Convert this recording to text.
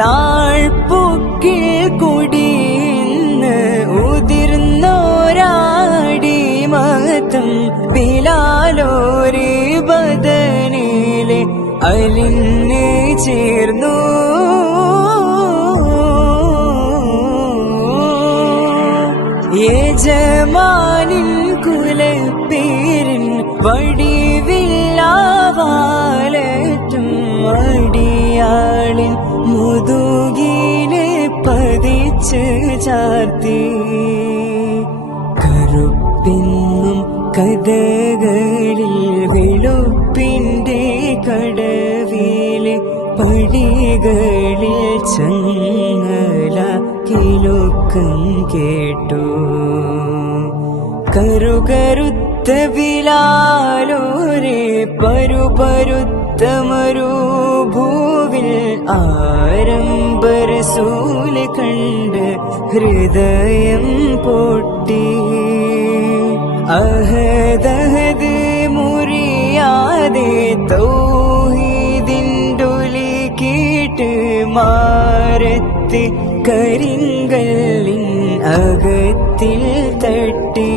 താഴ്പൊക്കിൽ കുടിയിന്ന് ഉതിർന്നോരാടി മഹത്തും ബിലാലോരി ബദനിലെ അലിഞ്ഞ് ചേർന്നു. യജമാനിൻ കുലപ്പേരിൻ വടിവില്ലാവാലറ്റും അടിയാളിൻ മുതുകിനെ പതിച്ച് ചാർത്തി. കറുപ്പിന്നും കഥകളിൽ വെളുപ്പിന്റെ കടവിലെ പടികളിൽ ചങ്ങല കിലുക്കം കേട്ടു. കറുകറുത്ത ബിലാലോരെ പരുപരുത്ത മരുഭൂവിൽ ആരംഭ റസൂല് കണ്ട് ഹൃദയം പൊട്ടി. അഹദഹദ് മുറിയാതെ തൗഹീദിൻഡൊലി കേട്ട് മാറത്ത് കരിങ്കല്ലിൻ അകത്തിൽ തട്ടി.